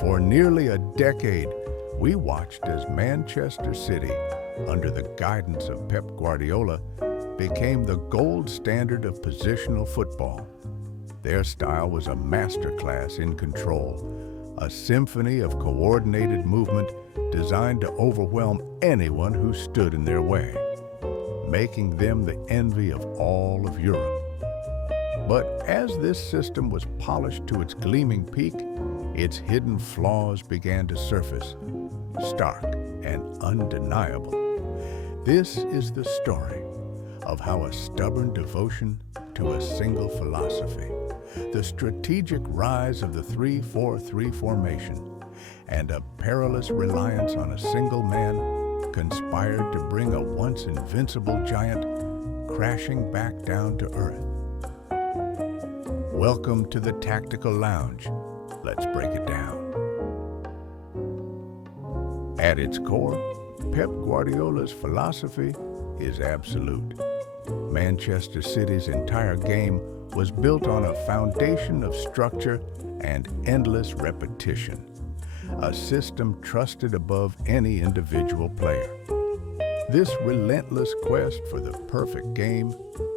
For nearly a decade, we watched as Manchester City, under the guidance of Pep Guardiola, became the gold standard of positional football. Their style was a masterclass in control, a symphony of coordinated movement designed to overwhelm anyone who stood in their way, making them the envy of all of Europe. But as this system was polished to its gleaming peak, its hidden flaws began to surface, stark and undeniable. This is the story of how a stubborn devotion to a single philosophy, the strategic rise of the 3-4-3 formation, and a perilous reliance on a single man conspired to bring a once invincible giant crashing back down to earth. Welcome to the Tactical Lounge. Let's break it down. At its core, Pep Guardiola's philosophy is absolute. Manchester City's entire game was built on a foundation of structure and endless repetition, a system trusted above any individual player. This relentless quest for the perfect game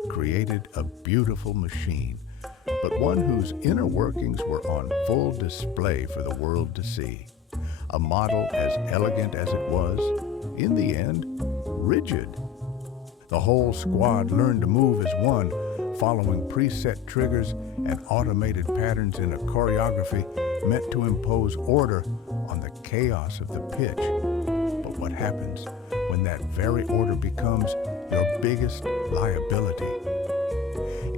created a beautiful machine, but one whose inner workings were on full display for the world to see. A model as elegant as it was, in the end, rigid. The whole squad learned to move as one, following preset triggers and automated patterns in a choreography meant to impose order on the chaos of the pitch. But what happens when that very order becomes your biggest liability?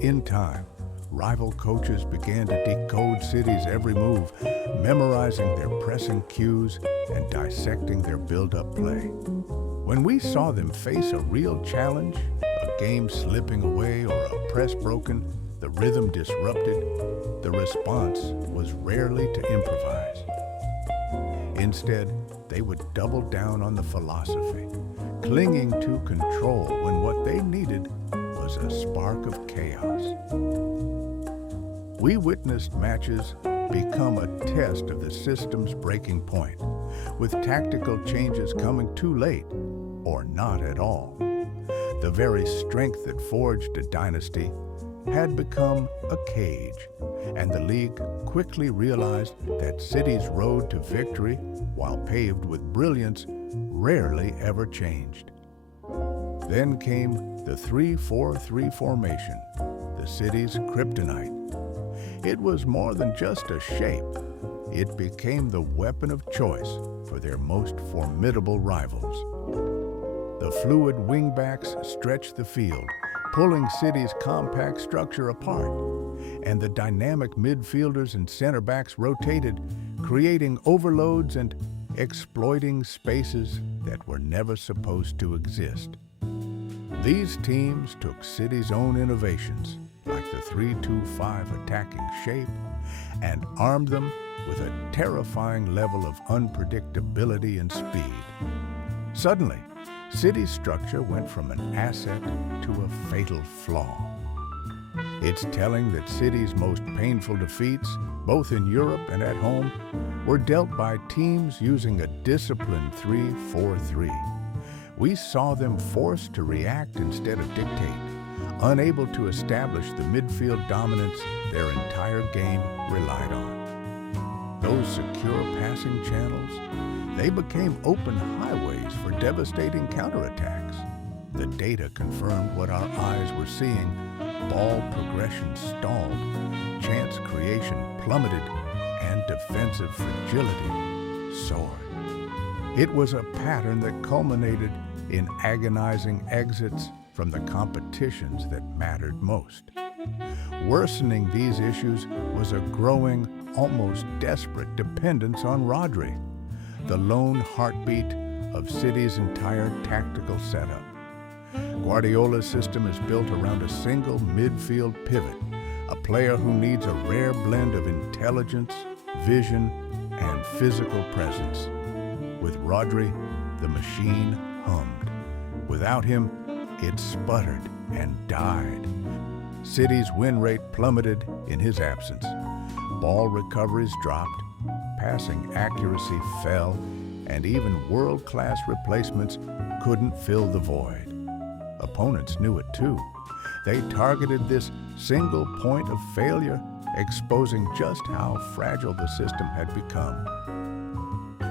In time, rival coaches began to decode City's every move, memorizing their pressing cues and dissecting their build-up play. When we saw them face a real challenge, a game slipping away or a press broken, the rhythm disrupted, the response was rarely to improvise. Instead, they would double down on the philosophy, clinging to control when what they needed was a spark of chaos. We witnessed matches become a test of the system's breaking point, with tactical changes coming too late or not at all. The very strength that forged a dynasty had become a cage, and the league quickly realized that City's road to victory, while paved with brilliance, rarely ever changed. Then came the 3-4-3 formation, the City's kryptonite. It was more than just a shape. It became the weapon of choice for their most formidable rivals. The fluid wingbacks stretched the field, pulling City's compact structure apart, and the dynamic midfielders and center backs rotated, creating overloads and exploiting spaces that were never supposed to exist. These teams took City's own innovations, like the 3-2-5 attacking shape, and armed them with a terrifying level of unpredictability and speed. Suddenly, City's structure went from an asset to a fatal flaw. It's telling that City's most painful defeats, both in Europe and at home, were dealt by teams using a disciplined 3-4-3. We saw them forced to react instead of dictate, unable to establish the midfield dominance their entire game relied on. Those secure passing channels, they became open highways for devastating counterattacks. The data confirmed what our eyes were seeing. Ball progression stalled, chance creation plummeted, and defensive fragility soared. It was a pattern that culminated in agonizing exits from the competitions that mattered most. Worsening these issues was a growing, almost desperate dependence on Rodri, the lone heartbeat of City's entire tactical setup. Guardiola's system is built around a single midfield pivot, a player who needs a rare blend of intelligence, vision, and physical presence. With Rodri, the machine hummed. Without him, it sputtered and died. City's win rate plummeted in his absence. Ball recoveries dropped, passing accuracy fell, and even world-class replacements couldn't fill the void. Opponents knew it too. They targeted this single point of failure, exposing just how fragile the system had become.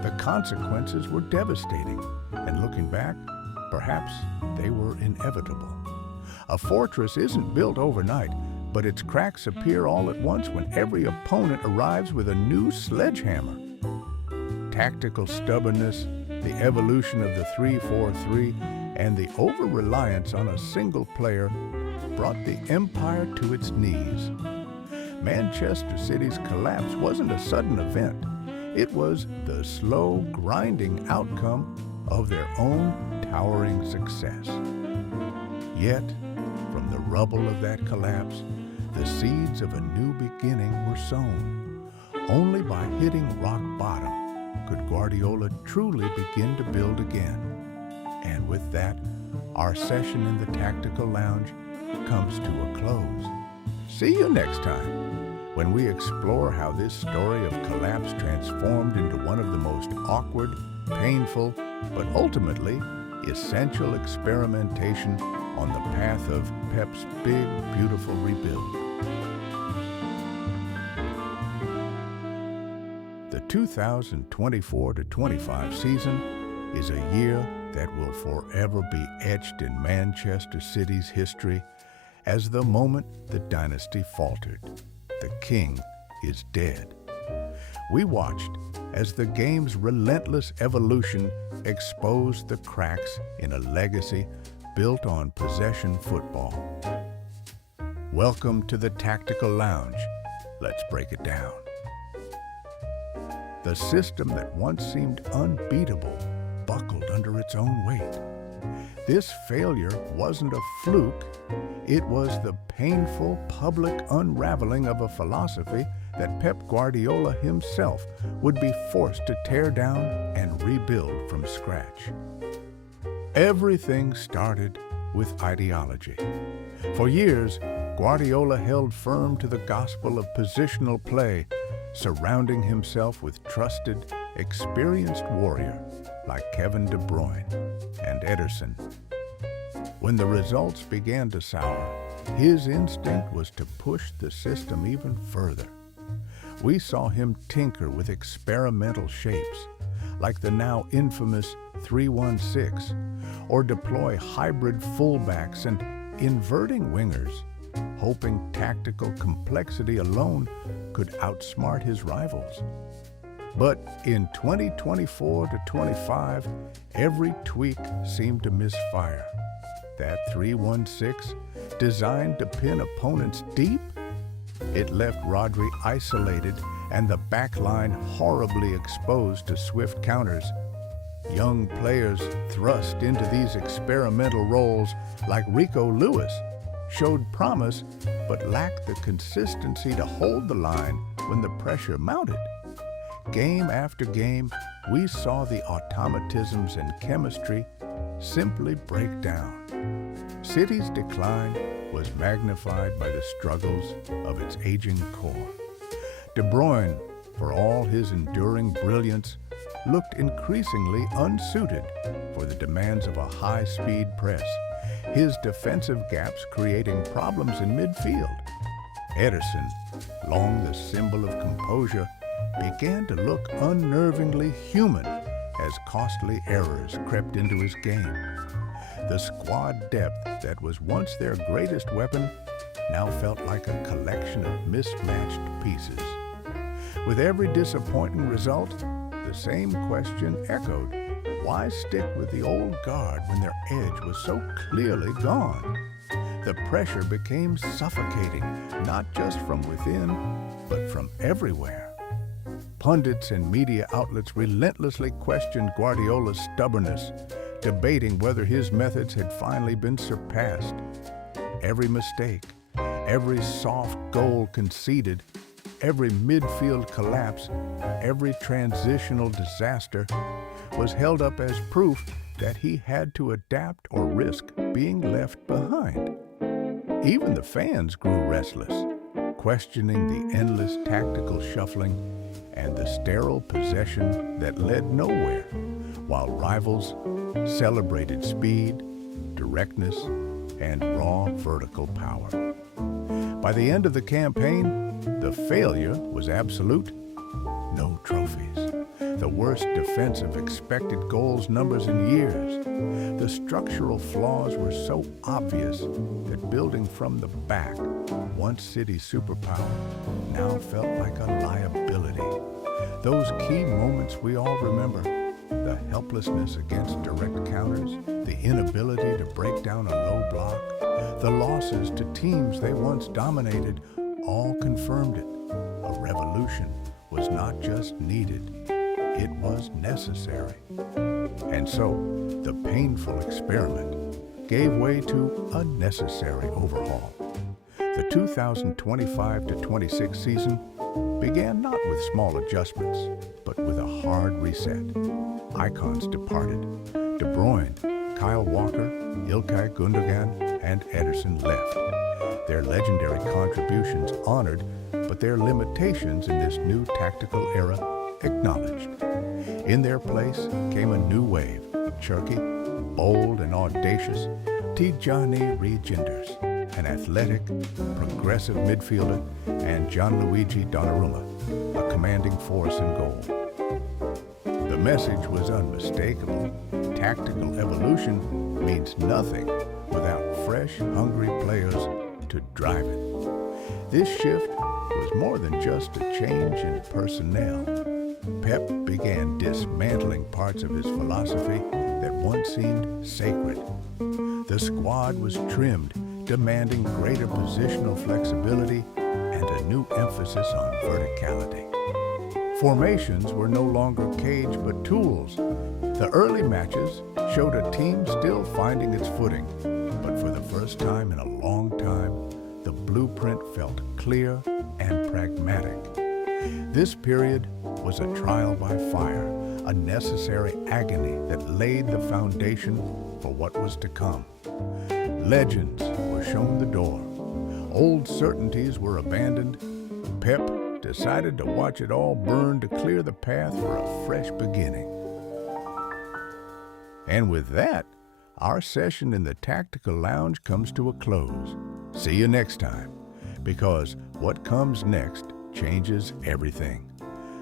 The consequences were devastating, and looking back, perhaps they were inevitable. A fortress isn't built overnight, but its cracks appear all at once when every opponent arrives with a new sledgehammer. Tactical stubbornness, the evolution of the 3-4-3, and the over-reliance on a single player brought the empire to its knees. Manchester City's collapse wasn't a sudden event. It was the slow, grinding outcome of their own towering success. Yet, from the rubble of that collapse, the seeds of a new beginning were sown. Only by hitting rock bottom could Guardiola truly begin to build again. And with that, our session in the Tactical Lounge comes to a close. See you next time, when we explore how this story of collapse transformed into one of the most awkward, painful, but ultimately essential experimentation on the path of Pep's big, beautiful rebuild. The 2024-25 season is a year that will forever be etched in Manchester City's history as the moment the dynasty faltered. The king is dead. We watched as the game's relentless evolution exposed the cracks in a legacy built on possession football. Welcome to the Tactical Lounge. Let's break it down. The system that once seemed unbeatable buckled under its own weight. This failure wasn't a fluke. It was the painful public unraveling of a philosophy that Pep Guardiola himself would be forced to tear down and rebuild from scratch. Everything started with ideology. For years, Guardiola held firm to the gospel of positional play, surrounding himself with trusted, experienced warriors like Kevin De Bruyne and Ederson. When the results began to sour, his instinct was to push the system even further. We saw him tinker with experimental shapes, like the now infamous 3-1-6, or deploy hybrid fullbacks and inverting wingers, hoping tactical complexity alone could outsmart his rivals. But in 2024-25, every tweak seemed to misfire. That 3-1-6, designed to pin opponents deep, it left Rodri isolated and the backline horribly exposed to swift counters. Young players thrust into these experimental roles, like Rico Lewis, showed promise but lacked the consistency to hold the line when the pressure mounted. Game after game, we saw the automatisms and chemistry simply break down. City's decline was magnified by the struggles of its aging core. De Bruyne, for all his enduring brilliance, looked increasingly unsuited for the demands of a high-speed press, his defensive gaps creating problems in midfield. Ederson, long the symbol of composure, began to look unnervingly human as costly errors crept into his game. The squad depth that was once their greatest weapon now felt like a collection of mismatched pieces. With every disappointing result, the same question echoed: why stick with the old guard when their edge was so clearly gone? The pressure became suffocating, not just from within, but from everywhere. Pundits and media outlets relentlessly questioned Guardiola's stubbornness, debating whether his methods had finally been surpassed. Every mistake, every soft goal conceded, every midfield collapse, every transitional disaster was held up as proof that he had to adapt or risk being left behind. Even the fans grew restless, questioning the endless tactical shuffling and the sterile possession that led nowhere, while rivals celebrated speed, directness, and raw vertical power. By the end of the campaign, the failure was absolute. No trophies. The worst defensive expected goals numbers in years. The structural flaws were so obvious that building from the back, once City's superpower, now felt like a liability. Those key moments we all remember, the helplessness against direct counters, the inability to break down a low block, the losses to teams they once dominated, all confirmed it. A revolution was not just needed, it was necessary. And so, the painful experiment gave way to a necessary overhaul. The 2025-26 season began not with small adjustments, but with a hard reset. Icons departed. De Bruyne, Kyle Walker, Ilkay Gundogan, and Ederson left. Their legendary contributions honored, but their limitations in this new tactical era acknowledged. In their place came a new wave, chirky, bold, and audacious, Tijani Regenders, an athletic, progressive midfielder, and Gianluigi Donnarumma, a commanding force in goal. The message was unmistakable. Tactical evolution means nothing without fresh, hungry players to drive it. This shift was more than just a change in personnel. Pep began dismantling parts of his philosophy that once seemed sacred. The squad was trimmed, demanding greater positional flexibility and a new emphasis on verticality. Formations were no longer cage but tools. The early matches showed a team still finding its footing, but for the first time in a long time, the blueprint felt clear and pragmatic. This period was a trial by fire, a necessary agony that laid the foundation for what was to come. Legends were shown the door. Old certainties were abandoned. Pep decided to watch it all burn to clear the path for a fresh beginning. And with that, our session in the Tactical Lounge comes to a close. See you next time, because what comes next changes everything.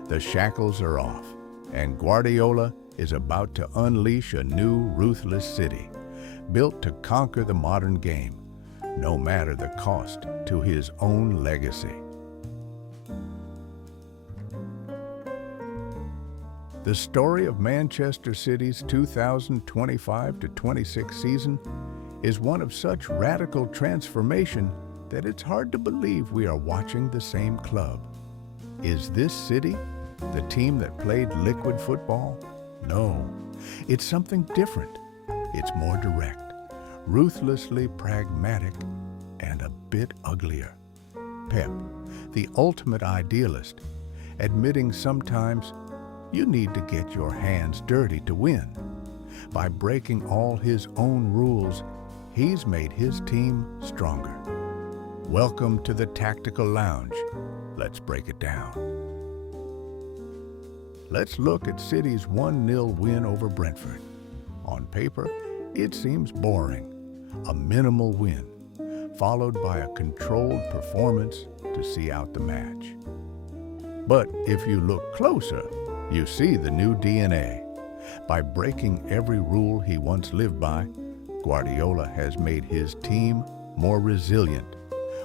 The shackles are off, and Guardiola is about to unleash a new ruthless city, built to conquer the modern game, no matter the cost to his own legacy. The story of Manchester City's 2025-26 season is one of such radical transformation that it's hard to believe we are watching the same club. Is this City the team that played liquid football? No, it's something different. It's more direct, ruthlessly pragmatic, and a bit uglier. Pep, the ultimate idealist, admitting sometimes you need to get your hands dirty to win. By breaking all his own rules, he's made his team stronger. Welcome to the Tactical Lounge. Let's break it down. Let's look at City's 1-0 win over Brentford. On paper, it seems boring. A minimal win, followed by a controlled performance to see out the match. But if you look closer, you see the new DNA. By breaking every rule he once lived by, Guardiola has made his team more resilient,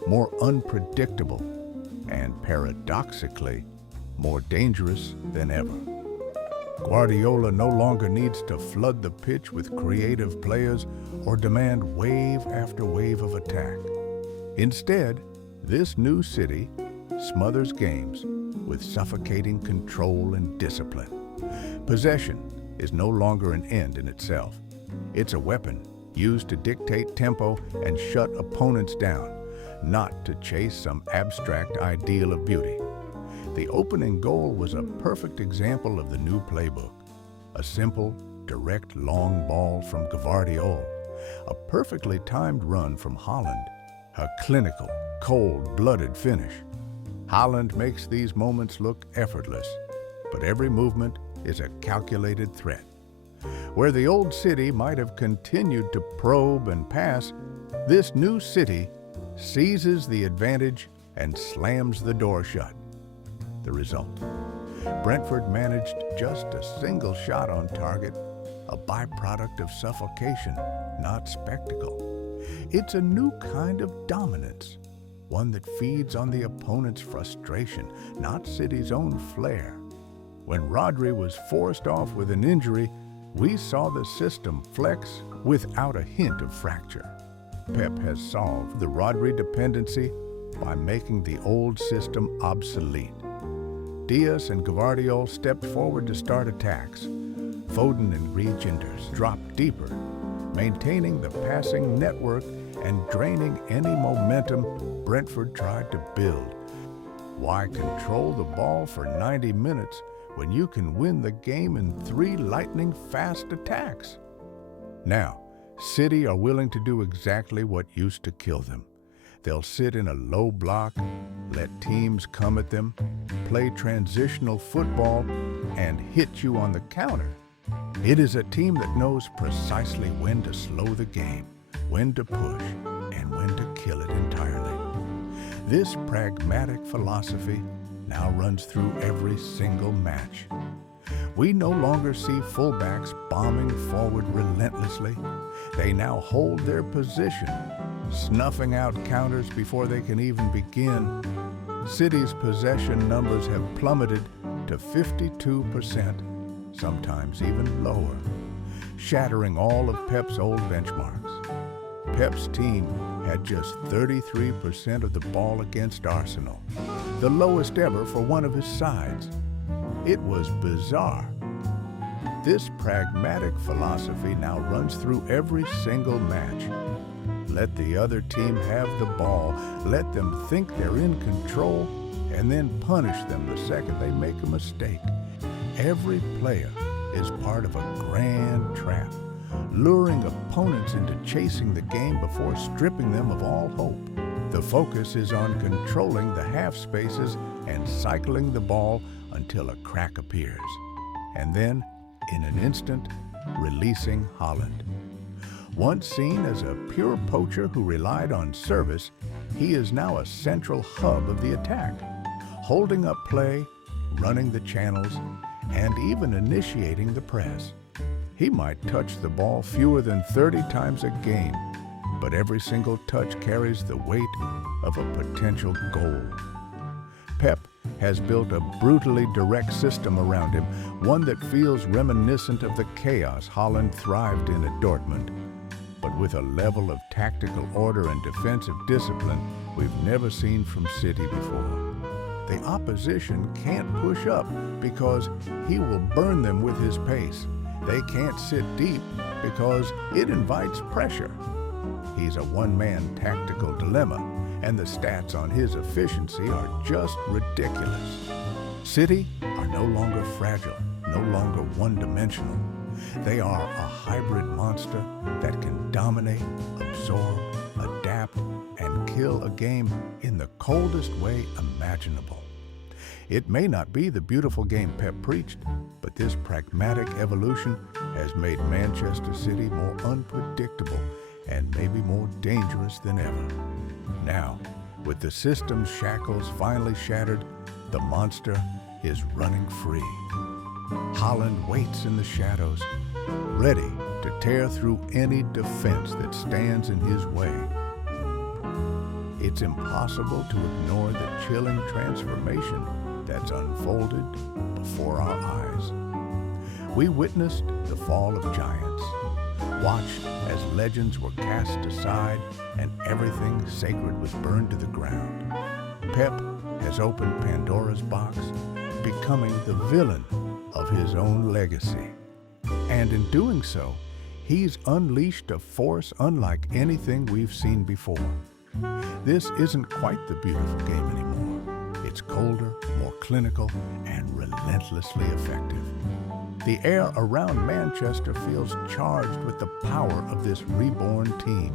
more unpredictable, and paradoxically, more dangerous than ever. Guardiola no longer needs to flood the pitch with creative players or demand wave after wave of attack. Instead, this new City smothers games with suffocating control and discipline. Possession is no longer an end in itself. It's a weapon used to dictate tempo and shut opponents down, not to chase some abstract ideal of beauty. The opening goal was a perfect example of the new playbook. A simple, direct long ball from Guardiola, a perfectly timed run from Haaland, a clinical, cold-blooded finish. Haaland makes these moments look effortless, but every movement is a calculated threat. Where the old City might have continued to probe and pass, this new City seizes the advantage and slams the door shut. The result: Brentford managed just a single shot on target, a byproduct of suffocation, not spectacle. It's a new kind of dominance, one that feeds on the opponent's frustration, not City's own flair. When Rodri was forced off with an injury, we saw the system flex without a hint of fracture. Pep has solved the Rodri dependency by making the old system obsolete. Diaz and Guardiola stepped forward to start attacks. Foden and Regenders dropped deeper, maintaining the passing network and draining any momentum Brentford tried to build. Why control the ball for 90 minutes when you can win the game in 3 lightning-fast attacks? Now, City are willing to do exactly what used to kill them. They'll sit in a low block, let teams come at them, play transitional football, and hit you on the counter. It is a team that knows precisely when to slow the game, when to push, and when to kill it entirely. This pragmatic philosophy now runs through every single match. We no longer see fullbacks bombing forward relentlessly. They now hold their position, snuffing out counters before they can even begin. City's possession numbers have plummeted to 52%, sometimes even lower, shattering all of Pep's old benchmarks. Pep's team had just 33% of the ball against Arsenal, the lowest ever for one of his sides. It was bizarre. This pragmatic philosophy now runs through every single match. Let the other team have the ball, let them think they're in control, and then punish them the second they make a mistake. Every player is part of a grand trap, luring opponents into chasing the game before stripping them of all hope. The focus is on controlling the half spaces and cycling the ball until a crack appears, and then, in an instant, releasing Haaland. Once seen as a pure poacher who relied on service, he is now a central hub of the attack, holding up play, running the channels, and even initiating the press. He might touch the ball fewer than 30 times a game, but every single touch carries the weight of a potential goal. Pep has built a brutally direct system around him, one that feels reminiscent of the chaos Haaland thrived in at Dortmund, but with a level of tactical order and defensive discipline we've never seen from City before. The opposition can't push up because he will burn them with his pace. They can't sit deep because it invites pressure. He's a one-man tactical dilemma, and the stats on his efficiency are just ridiculous. City are no longer fragile, no longer one-dimensional. They are a hybrid monster that can dominate, absorb, adapt, and kill a game in the coldest way imaginable. It may not be the beautiful game Pep preached, but this pragmatic evolution has made Manchester City more unpredictable and maybe more dangerous than ever. Now, with the system's shackles finally shattered, the monster is running free. Haaland waits in the shadows, ready to tear through any defense that stands in his way. It's impossible to ignore the chilling transformation that's unfolded before our eyes. We witnessed the fall of giants, watched as legends were cast aside and everything sacred was burned to the ground. Pep has opened Pandora's box, becoming the villain of his own legacy. And in doing so, he's unleashed a force unlike anything we've seen before. This isn't quite the beautiful game anymore. It's colder, more clinical, and relentlessly effective. The air around Manchester feels charged with the power of this reborn team.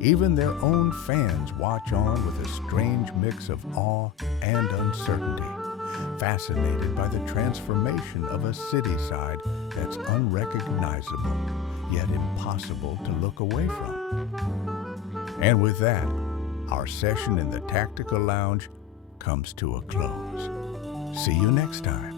Even their own fans watch on with a strange mix of awe and uncertainty, fascinated by the transformation of a city side that's unrecognizable, yet impossible to look away from. And with that, our session in the Tactical Lounge comes to a close. See you next time.